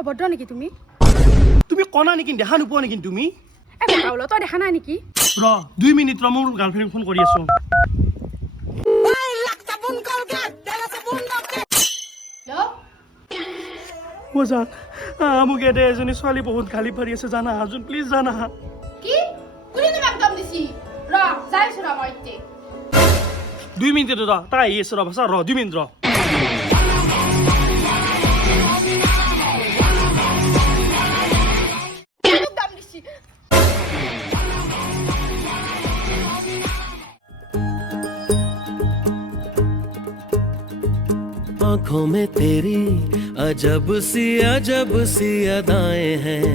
অভদ্ৰ নেকি তুমি? তুমি কনা নেকি দেখা নোপোৱা নেকি তুমি তই দেখা নাই নেকি? ৰ 2 মিনিট ৰ মোৰ গাৰ্লফ্ৰেণ্ড ফোন কৰি আছো বজা মোক এতে এজনী ছোৱালী বহুত গালি পাৰি আছে জানা আৰ্জুন প্লিজ জানা কি কোনে তোমাক দম দিছি? ৰ যাইছো ৰ মই ইতে 2 মিনিট ৰ তাই আহি আছে ৰ ভাষা ৰ 2 মিনিট ৰ দম দিছি आंखों में तेरी अजब सी अदाएं हैं